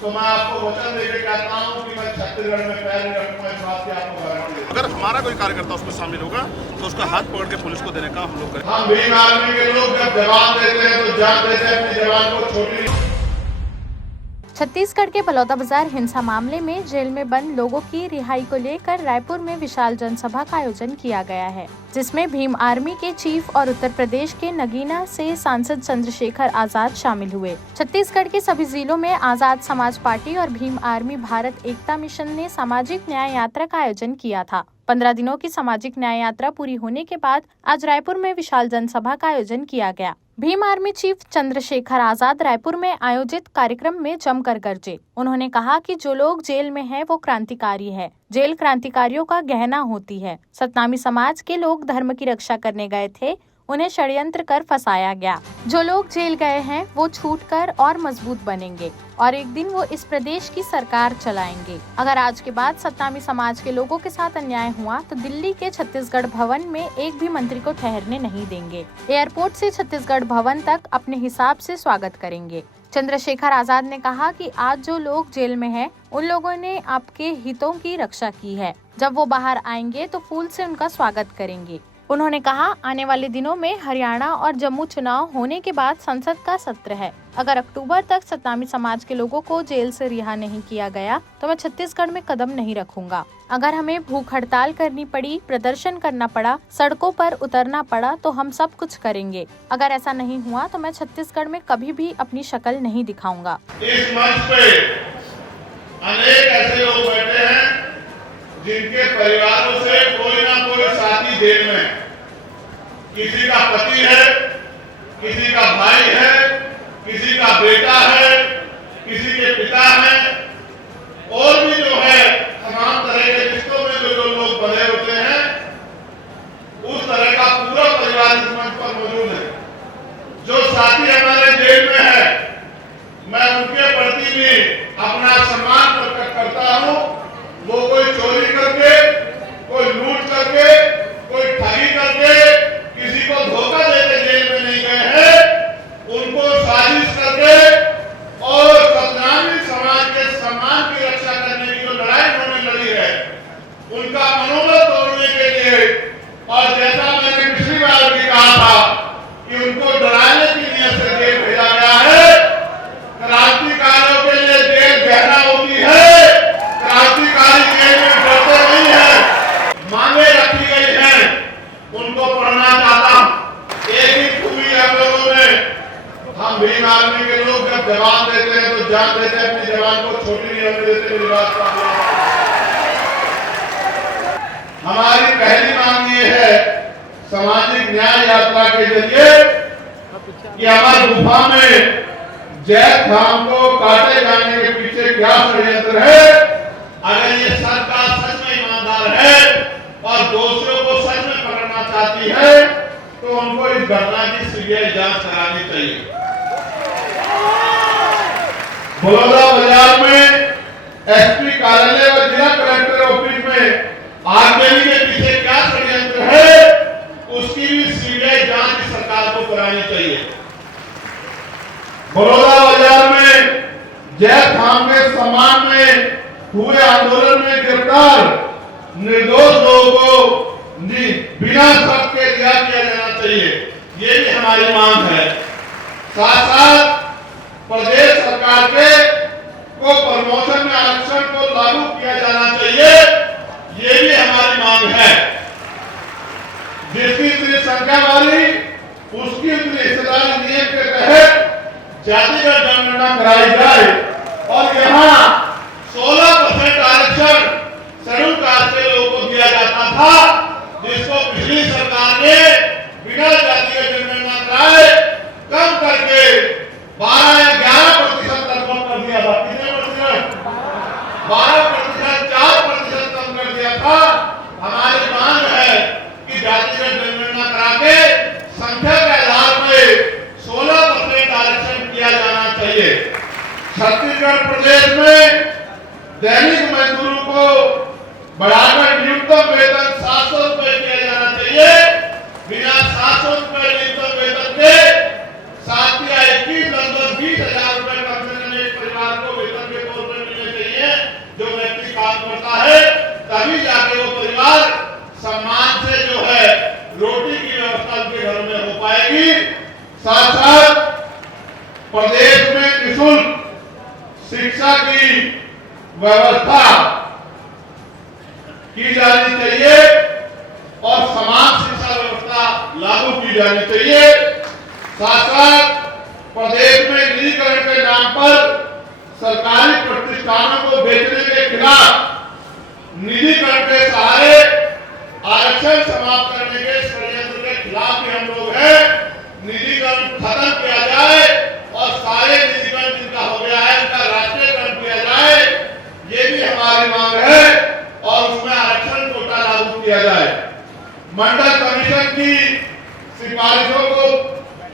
तो मैं आपको वचन देके कहता हूँ कि मैं छत्तीसगढ़ में पैर नहीं रखूंगा, इस बात की आपको गारंटी है। अगर हमारा कोई कार्यकर्ता उसमें शामिल होगा तो उसका हाथ पकड़ के पुलिस को देने का हम लोग करेंगे। हम भीम आर्मी के लोग जब जवान देते हैं तो जान देते हैं, अपनी जवान को छोटी नहीं। छत्तीसगढ़ के बलौदाबाजार हिंसा मामले में जेल में बंद लोगों की रिहाई को लेकर रायपुर में विशाल जनसभा का आयोजन किया गया है, जिसमें भीम आर्मी के चीफ और उत्तर प्रदेश के नगीना से सांसद चंद्रशेखर आजाद शामिल हुए। छत्तीसगढ़ के सभी जिलों में आजाद समाज पार्टी और भीम आर्मी भारत एकता मिशन ने सामाजिक न्याय यात्रा का आयोजन किया था। 15 दिनों की सामाजिक न्याय यात्रा पूरी होने के बाद आज रायपुर में विशाल जनसभा का आयोजन किया गया। भीम आर्मी चीफ चंद्रशेखर आजाद रायपुर में आयोजित कार्यक्रम में जमकर गरजे। उन्होंने कहा कि जो लोग जेल में हैं वो क्रांतिकारी है। जेल क्रांतिकारियों का गहना होती है। सतनामी समाज के लोग धर्म की रक्षा करने गए थे, उन्हें षड्यंत्र कर फंसाया गया। जो लोग जेल गए हैं वो छूटकर और मजबूत बनेंगे और एक दिन वो इस प्रदेश की सरकार चलाएंगे। अगर आज के बाद सतनामी समाज के लोगों के साथ अन्याय हुआ तो दिल्ली के छत्तीसगढ़ भवन में एक भी मंत्री को ठहरने नहीं देंगे। एयरपोर्ट से छत्तीसगढ़ भवन तक अपने हिसाब से स्वागत करेंगे। चंद्रशेखर आजाद ने कहा कि आज जो लोग जेल में हैं, उन लोगों ने आपके हितों की रक्षा की है। जब वो बाहर आएंगे तो फूल से उनका स्वागत करेंगे। उन्होंने कहा, आने वाले दिनों में हरियाणा और जम्मू चुनाव होने के बाद संसद का सत्र है। अगर अक्टूबर तक सतनामी समाज के लोगों को जेल से रिहा नहीं किया गया तो मैं छत्तीसगढ़ में कदम नहीं रखूंगा। अगर हमें भूख हड़ताल करनी पड़ी, प्रदर्शन करना पड़ा, सड़कों पर उतरना पड़ा तो हम सब कुछ करेंगे। अगर ऐसा नहीं हुआ तो मैं छत्तीसगढ़ में कभी भी अपनी शक्ल नहीं दिखाऊंगा। इस मंच पे अनेक ऐसे लोग बैठे हैं जिनके परिवारों से कोई ना कोई साथी जेल में, किसी का पति है, किसी का भाई है, किसी का बेटा है, किसी के पिता है, और भी जो है तमाम तरह के रिश्तों में जो लोग बंधे होते हैं, उस तरह का पूरा परिवार इस मंच पर मौजूद है। जो साथी हमारे जेल में है, मैं उनके प्रति भी अपना सम्मान प्रकट करता हूँ। वो कोई चोरी करके, कोई लूट करके, कोई ठगी करके, किसी को धोखा देके जेल में नहीं गए हैं। उनको साजिश करके और सतनामी समाज के सम्मान की रक्षा करने की जो लड़ाई उन्होंने लड़ी है, उनका मनोबल तोड़ने के लिए, और जैसा मैंने पिछली बार भी कहा था कि उनको डराने की नीयत से जेल भेजा गया है। क्रांतिकारियों के लिए जेल गहना होती है। क्रांतिकारी जेल में डरते नहीं है, मांगे रखी गई है। उनको पढ़ना चाहता हूं। एक ही खूबी हम लोगों में, हम भीम आर्मी के लोग जब जवान देते हैं तो जान देते हैं, अपनी जवान को छोटी नहीं होने देते। मेरी बात का हमारी पहली मांग ये है, सामाजिक न्याय यात्रा के जरिए कि हमारी गुफा में जैत धाम को काटे जाने के पीछे क्या षड्यंत्र है। अगर ये सरकार सच में ईमानदार है और दोषियों को सच में पकड़ना चाहती है तो उनको इस घटना की सीबीआई जांच करानी चाहिए। बलौदाबाजार में एसपी कार्यालय और जिला कलेक्टर ऑफिस में आगजनी के पीछे क्या षड्यंत्र है, उसकी भी सीबीआई जांच सरकार को करानी चाहिए। बलौदाबाजार में जैत धाम के सम्मान में हुए आंदोलन में गिरफ्तार निर्दोष लोगों को बिना शर्त के रिहा किया जाना चाहिए। ये भी हमारी मांग है। साथ साथ प्रदेश सरकार के को प्रमोशन में आरक्षण को लागू किया जाना चाहिए। ये भी हमारी मांग है। जिसकी इतनी संख्या वाली, उसकी इतनी हिस्सेदारी नियम के तहत जातिगत जनगणना कराई जाए और यहाँ 16% आरक्षण शेड्यूल कास्ट के लोगों को दिया जाता था, जिसको पिछली सरकार ने बिना जातिगत जनगणना कराए कम करके 12 या 11% तक कम कर दिया था। कितने प्रतिशत? 12%, 4% कम कर दिया था। हमारी मांग है कि जातिगत जनगणना करा के संख्या के आधार पर 16% आरक्षण किया जाना चाहिए। छत्तीसगढ़ प्रदेश में दैनिक मजदूरों को बढ़ाकर न्यूनतम वेतन 700 रुपए किया जाना चाहिए। बिना 700 रुपए न्यूनतम वेतन के 7 या 21 लगभग 20,000 रुपए कम से कम एक परिवार को वेतन के शिक्षा की व्यवस्था की जानी चाहिए और समान शिक्षा व्यवस्था लागू की जानी चाहिए। साथ साथ प्रदेश में निजीकरण के नाम पर सरकारी प्रतिष्ठानों को बेचने के खिलाफ, निजीकरण के सहारे आरक्षण समाप्त करने के षड्यंत्र के खिलाफ भी हम लोग हैं। निजीकरण खत्म किया जाए और सारे निजीकरण जिनका हो गया है उनका राष्ट्रीयकरण किया जाए, ये भी हमारी मांग है और उसमें आरक्षण कोटा लागू किया जाए। मंडल कमीशन की सिफारिशों को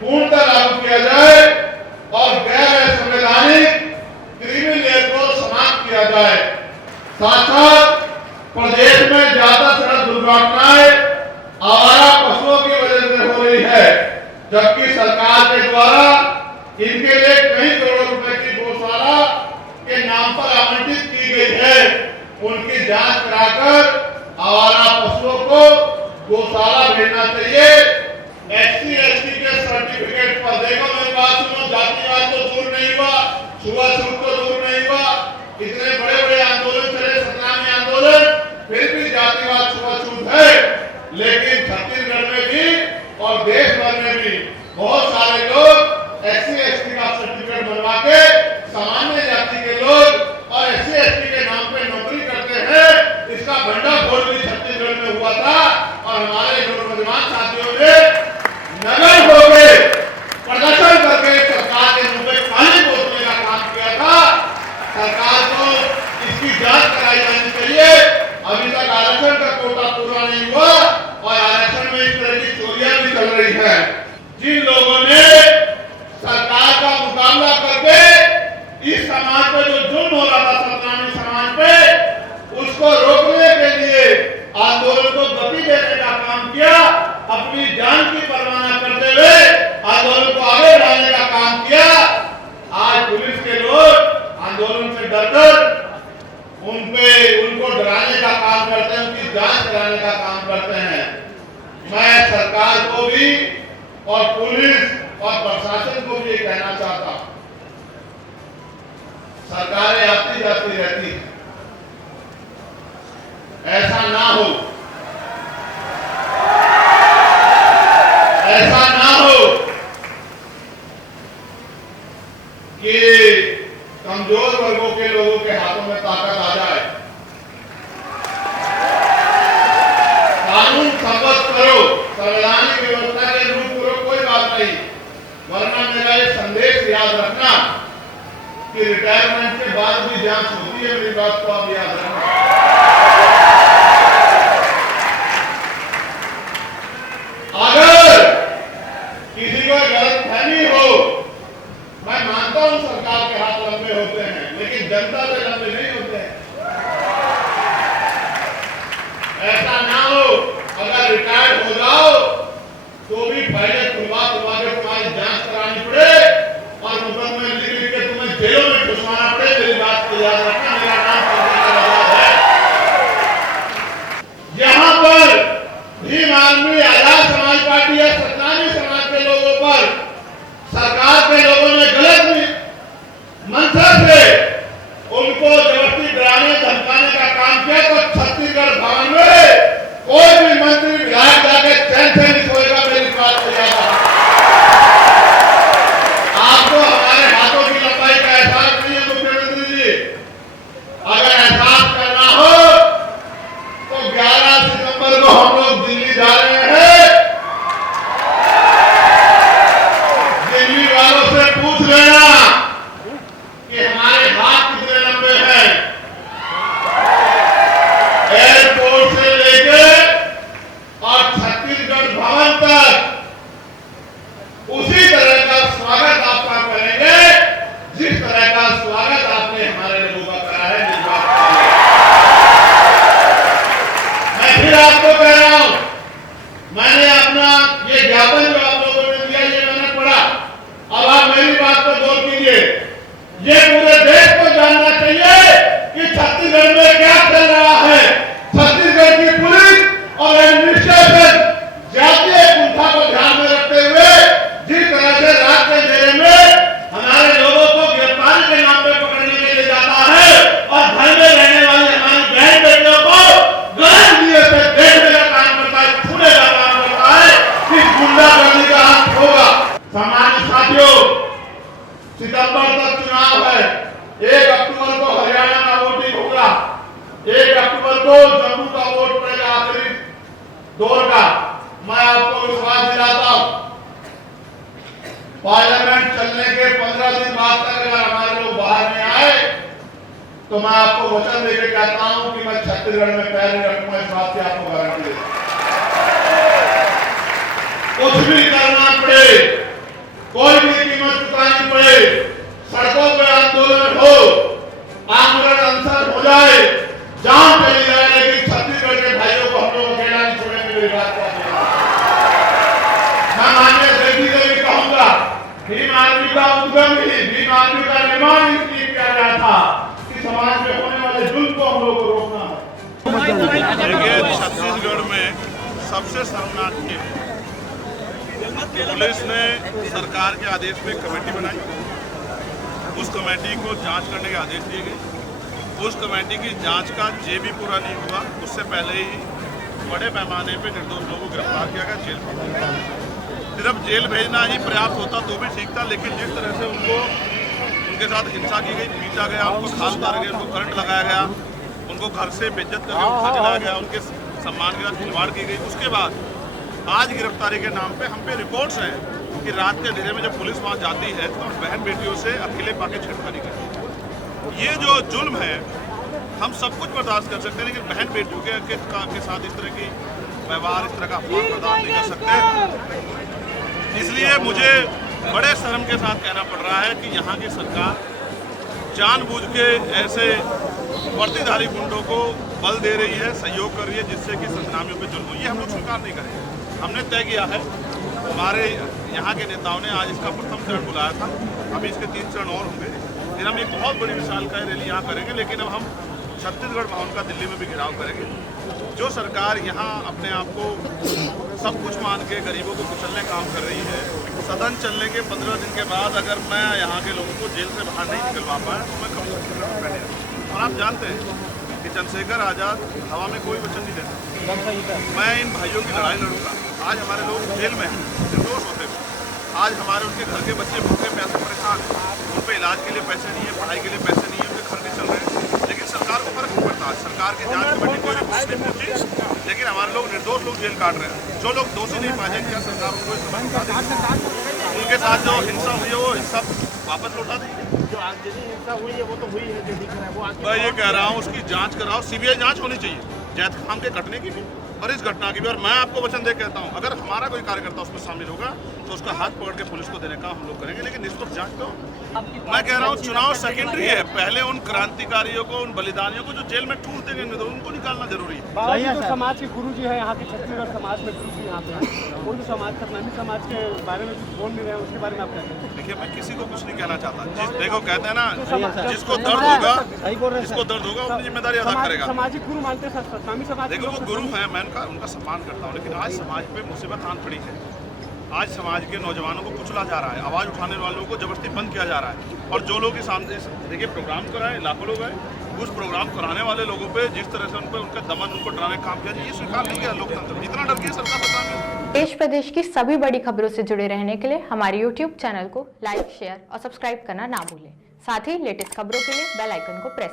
पूर्णतः लागू किया जाए और गैर संवैधानिक क्रीमी लेयर को समाप्त किया जाए। साथ साथ प्रदेश में ज्यादा सड़क दुर्घटनाएं आवारा पशुओं की वजह से हो रही है, जबकि सरकार के द्वारा इनके लिए कई करोड़ रुपए की गौशाला के नाम पर आवंटित की गई है। उनकी जांच कराकर आवारा पशुओं को गौशाला भेजना चाहिए। एससी एसटी के सर्टिफिकेट पर देखो, मेरी बात सुनो, जातिवाद तो दूर नहीं हुआ, छुआछूत तो दूर नहीं हुआ, इतने बड़े बड़े आंदोलन चले, 17 में आंदोलन, फिर भी जातिवाद छुआछूत है। लेकिन छत्तीसगढ़ में भी और देश भर में भी बहुत सारे लोग एससी एसटी का सर्टिफिकेट बनवा के सामान्य जाति के लोग और एससी एसटी के नाम पे नौकरी करते हैं। इसका भंडाफोड़ भी छत्तीसगढ़ में हुआ था और हमारे नौजवान साथियों ने नगर हो गए प्रदर्शन करके सरकार के मुंह पे पानी पोसने का काम किया था। सरकार को इसकी जांच कराई जानी चाहिए। अभी तक आरक्षण का कोटा पूरा नहीं हुआ और आरक्षण में इस तरह की चोरियां भी चल रही है। जिन लोगों ने सरकार का मुकाबला करके इस समाज पे जो जुल्म हो रहा था, सतनामी समाज पे, उसको रोकने के लिए आंदोलन को गति देने का काम किया। अपनी जान की परवाह न करते हुए आंदोलन को आगे बढ़ाने का काम किया। आज पुलिस के लोग आंदोलन से डरकर उनको डराने का काम करते हैं, उनकी जांच कराने का काम करते हैं। मैं सरकार को भी और पुलिस और प्रशासन को भी कहना चाहता हूं, सरकारें आती जाती रहती हैं, ऐसा ना हो, ऐसा ना हो कि कमजोर वर्गों के लोगों के हाथों में ताकत आ जाए। कानून साबित करो, संवैधानिक व्यवस्था के अनुरूप करो, कोई बात नहीं, वरना मेरा ये संदेश याद रखना कि रिटायरमेंट के बाद भी जांच होती है। मेरी बात को आप याद रखना। अगर किसी को गलतफहमी हो, मैं मानता हूं सरकार के हाथ लंबे होते हैं, लेकिन जनता से लंबे नहीं होते हैं। ऐसा ना हो, अगर रिटायर्ड हो जाओ तो भी पहले खुलवा के तुम्हारी जांच करानी पड़े और मुकदमे लिख के तुम्हें जेलों में घुसवाना पड़े। मेरी बात को याद रखना, मेरा नाम है। यहां पर भीम आर्मी, आजाद समाज पार्टी या सतनामी समाज के लोगों पर सरकार के लोगों ने गलत मंशा से उनको जबरदस्ती डराने धमकाने का काम किया, तो छत्तीसगढ़ भवन में कोई भी मंत्री विधायक जाके चैन से नहीं सोएगा। मेरी बात को याद तो मैं आपको वचन देकर कहता हूं कि मैं छत्तीसगढ़ में पैर नहीं रखूंगा, इस बात की आपको गारंटी देता हूं। कुछ भी करना पड़े, कोई भी कीमत चुकानी पड़े, सड़कों पर आंदोलन हो, आंदोलन अनशन हो जाए, जान चली जाए, लेकिन छत्तीसगढ़ के भाइयों को हम लोग अकेला नहीं छोड़ेंगे। मेरी बात का मैं माननीय अध्यक्ष से भी कहूंगा, भीम आर्मी का उद्गम ही, भीम आर्मी का निर्माण इसलिए किया गया था कि समाज में होने वाले जुल्म को हम लोग को रोकना है। देखिए, छत्तीसगढ़ में सबसे शर्मनाक ये है, पुलिस ने सरकार के आदेश पे कमेटी बनाई, उस कमेटी को जांच करने के आदेश दिए गए। उस कमेटी की जांच का जे भी पूरा नहीं हुआ, उससे पहले ही बड़े पैमाने पे निर्दोष लोगों को गिरफ्तार किया गया, जेल भेजा। सिर्फ जेल भेजना ही पर्याप्त होता तो भी ठीक था, लेकिन जिस तरह से उनके साथ हिंसा की गई, पीटा गया, उनको खाल उतारा गया, उनको करंट लगाया गया, उनको घर से बेइज्जत करके उठा चलाया गया, उनके सम्मान के साथ खिलवाड़ की गई। उसके बाद आज गिरफ्तारी के नाम पे हम पे रिपोर्ट्स हैं कि रात के अंधेरे में जब पुलिस वहाँ जाती है तो बहन बेटियों से अकेले पाके छेड़खानी करती है। ये जो जुल्म है, हम सब कुछ बर्दाश्त कर सकते हैं, लेकिन बहन बेटियों के साथ इस तरह की व्यवहार, इस तरह का अपमान बर्दाश्त नहीं कर सकते। इसलिए मुझे बड़े शर्म के साथ कहना पड़ रहा है कि यहाँ की सरकार जानबूझ के ऐसे वर्दीधारी गुंडों को बल दे रही है, सहयोग कर रही है, जिससे कि सदनामियों पे जुल्म हो। ये हम लोग स्वीकार नहीं करेंगे। हमने तय किया है, हमारे यहाँ के नेताओं ने आज इसका प्रथम चरण बुलाया था, अभी इसके 3 चरण और होंगे। फिर हम एक बहुत बड़ी विशालकाय रैली यहाँ करेंगे, लेकिन अब हम छत्तीसगढ़ भवन का दिल्ली में भी घेराव करेंगे। जो सरकार यहाँ अपने आप को सब कुछ मान के गरीबों को कुचलने काम कर रही है, सदन चलने के 15 दिन के बाद अगर मैं यहाँ के लोगों को जेल से बाहर नहीं निकलवा पाया तो मैं कब छत्तीसगढ़ में बैठे। और आप जानते हैं कि चंद्रशेखर आजाद हवा में कोई वचन नहीं देता। मैं इन भाइयों की लड़ाई लड़ूंगा। आज हमारे लोग जेल में हैं, निर्दोष होते हुए। आज हमारे उनके घर के बच्चे भूखे प्यासे परेशान हैं, उन पर इलाज के लिए पैसे नहीं है, पढ़ाई के लिए पैसे नहीं है, उनके घर नहीं चल रहे हैं, लेकिन सरकार को फर्क नहीं पड़ता। सरकार की जांच कमेटी कोई रिपोर्ट नहीं पहुंची, लेकिन हमारे लोग निर्दोष लोग जेल काट रहे हैं। जो लोग दोषी नहीं पाए जाएंगे, क्या सरकार उनको उनके साथ जो हिंसा हुई है वो हिंसा वापस लौटा देंगे। जो आज जितनी हिंसा हुई है वो तो हुई है, जो दिख रहा है वो आज। मैं ये कह रहा हूँ उसकी जांच कराओ, सीबीआई जांच होनी चाहिए, जैद खान के कटने की भी और इस घटना की भी। और मैं आपको वचन दे कहता हूँ, अगर हमारा कोई कार्यकर्ता उसमें शामिल होगा तो उसका हाथ पकड़ के पुलिस को देने का हम लोग करेंगे, लेकिन निष्पक्ष जांच तो मैं कह रहा हूँ चुनाव सेकेंडरी है। पहले उन क्रांतिकारियों को, उन बलिदानियों को जो जेल में ठूस देंगे उनको निकालना जरूरी है। बाबा जी तो समाज के गुरु जी है, यहाँ के छत्तीसगढ़ समाज में गुरु जी यहाँ पे हैं, उनको समाज सतनामी समाज के बारे में कुछ बोल नहीं रहे हैं, उसके बारे में आप क्या कहते हैं? देखिए, मैं किसी को कुछ नहीं कहना चाहता। देखो कहते हैं ना, जिसको दर्द होगा वो अपनी जिम्मेदारी अदा करेगा। सामाजिक गुरु मानते हैं सतनामी समाज। देखो वो गुरु है, मैं उनका सम्मान करता हूँ, लेकिन आज समाज पे मुसीबत आन पड़ी है। आज समाज के नौजवानों को कुचला जा रहा है, आवाज उठाने वालों को जबरदस्ती बंद किया जा रहा है। और जो लोग इस सामने देखिए प्रोग्राम कराए, लाखों लोग आए, उस प्रोग्राम कराने वाले लोगों पे जिस तरह से उन पर उनका दमन, उनको डराने का काम किया, ये स्वीकार नहीं किया लोकतंत्र। इतना डर गया सरकार, पता नहीं। देश प्रदेश की सभी बड़ी खबरों से जुड़े रहने के लिए हमारे YouTube चैनल को लाइक, शेयर और सब्सक्राइब करना ना भूलें। साथ ही लेटेस्ट खबरों के लिए बेल आइकन को प्रेस